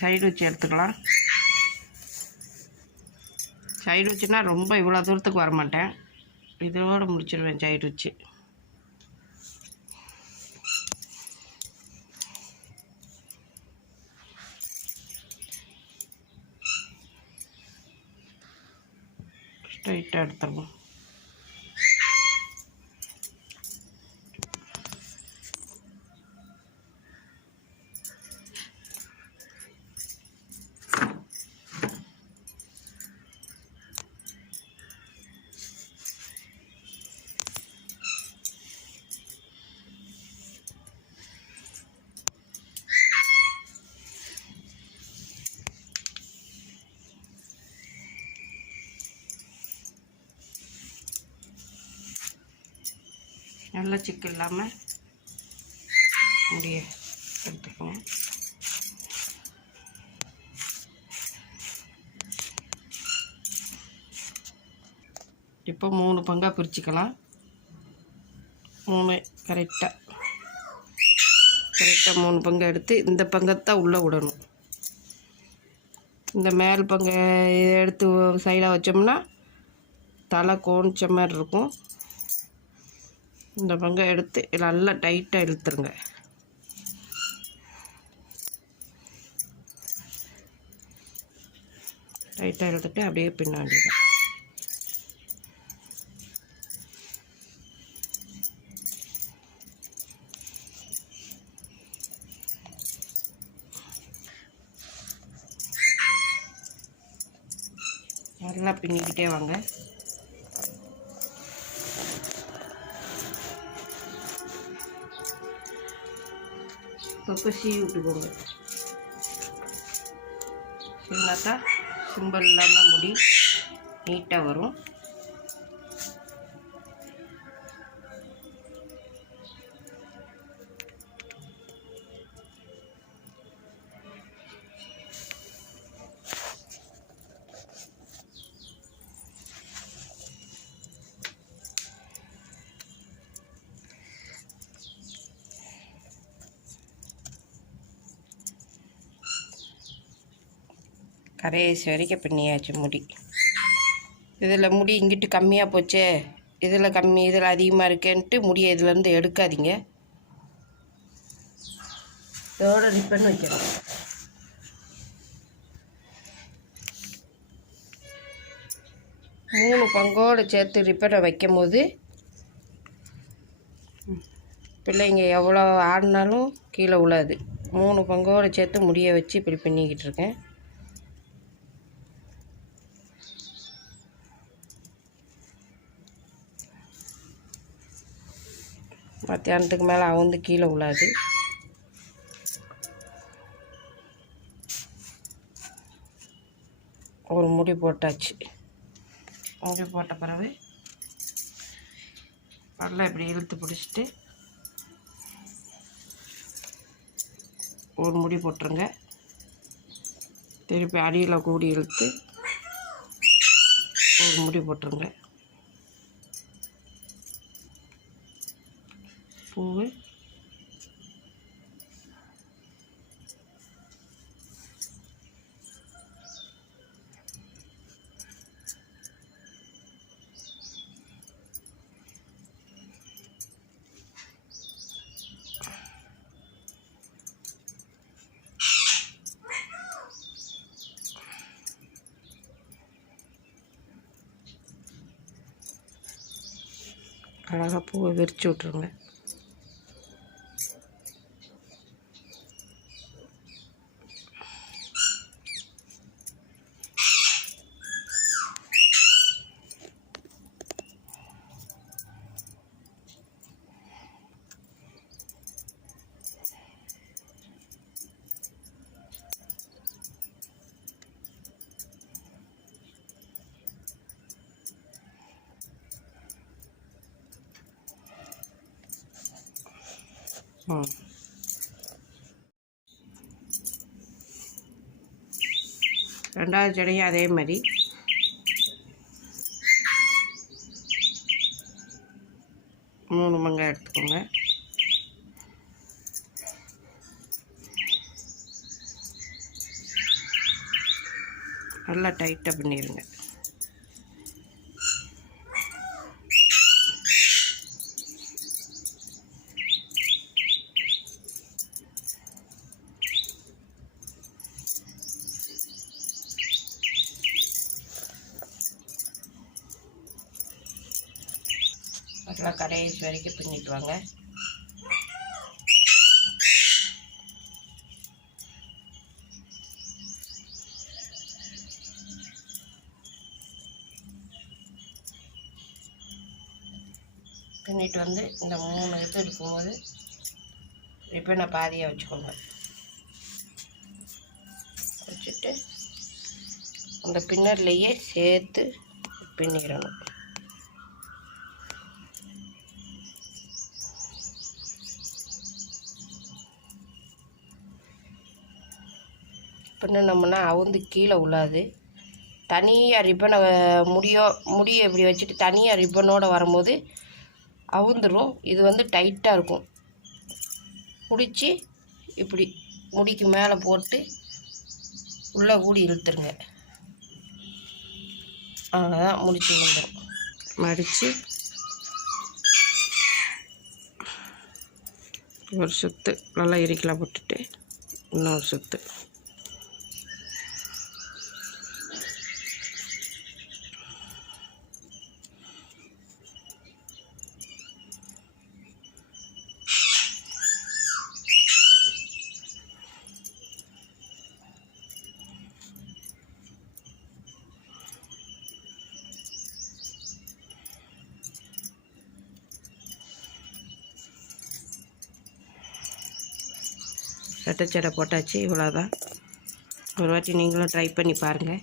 Side வச்சு எடுத்துக்கலாம். Side வச்சுன்னா ரொம்ப இவ்வளோ தூரத்துக்கு வர மாட்டேன் இதோடு முடிச்சிடுவேன் சைடு வச்சு. ஸ்ட்ரைட்டாக எடுத்துருவோம். நல்ல சிக்கு இல்லாமல் முடிய எடுத்துக்கோங்க. இப்போ மூணு பங்காக பிரிச்சுக்கலாம். மூணு கரெக்டாக. கரெக்டாக மூணு பங்கு எடுத்து இந்த பங்கத்தான் உள்ளே விடணும். இந்த மேல் பங்கை இதை எடுத்து சைடாக வச்சோம்னா தலை கோணிச்ச மாதிரி இருக்கும். இந்த பங்கை எடுத்து நல்லா டைட்டாக இழுத்துருங்க. டைட்டாக இழுத்துட்டு அப்படியே பின்னாடி நல்லா பின்னிக்கிட்டே வாங்க. தொப்பை சீவி விட்டுக்கோங்க சீவினாத்தா சிம்பிள் இல்லாமல் முடி நீட்டாக வரும். கடைசி வரைக்கும் பின்னியாச்சு முடி. இதில் முடி இங்கிட்டு கம்மியாக போச்சே. இதில் கம்மி இதில் அதிகமாக இருக்கேன்ட்டு முடியை இதுலேருந்து எடுக்காதீங்க. இதோட ரிப்பன் வைக்கணும் மூணு பங்கோடு சேர்த்து ரிப்பனை வைக்கும் போது பிள்ளைங்க எவ்வளோ ஆடினாலும் கீழே விழாது மூணு பங்கோடு சேர்த்து முடியை வச்சு இப்படி பின்னிக்கிட்டு இருக்கேன். மத்தியானத்துக்கு மேலே அவுந்து கீழே விழாது ஒரு முடி போட்டாச்சு. முடி போட்ட பிறகு நல்லா இப்படி இழுத்து பிடிச்சிட்டு ஒரு முடி போட்டுருங்க. திருப்பி அடியில் கூடி இழுத்து ஒரு முடி போட்டுருங்க. பூவு அழகாக பூவை விரித்து விட்ருங்க ரெண்டாவது செடியும் அதே மாதிரி. மூணு மங்காய் எடுத்துக்கோங்க. நல்லா டைட்டாக பண்ணிடுங்க நல்லா கடைசி வரைக்கும் பின்னிட்டு வாங்க. பின்னிட்டு வந்து இந்த மூணு இது இருக்கும்போது ரிப்பனை பாதியாக வச்சுக்கோங்க. வச்சுட்டு அந்த பின்னர்லேயே சேர்த்து பின்னிடணும் பின்னோம்னா அவுந்து கீழே உள்ளாது. தனியாக ரிப்பனை முடியோ முடியை இப்படி வச்சுட்டு தனியாக ரிப்பனோடு வரும்போது அவுந்துடும் இது வந்து டைட்டாக இருக்கும். பிடிச்சி இப்படி முடிக்கு மேலே போட்டு உள்ளே கூடி இழுத்துருங்க. அவ்வளோதான் முடிச்சு வந்துடும் மடித்து ஒரு சுத்து. நல்லா இறுக்கலாம் போட்டுட்டு இன்னொரு சுத்து. ரெட்டச்சடை போட்டாச்சு இவ்வளோதான் ஒரு வாட்டி நீங்களும் ட்ரை பண்ணி பாருங்கள்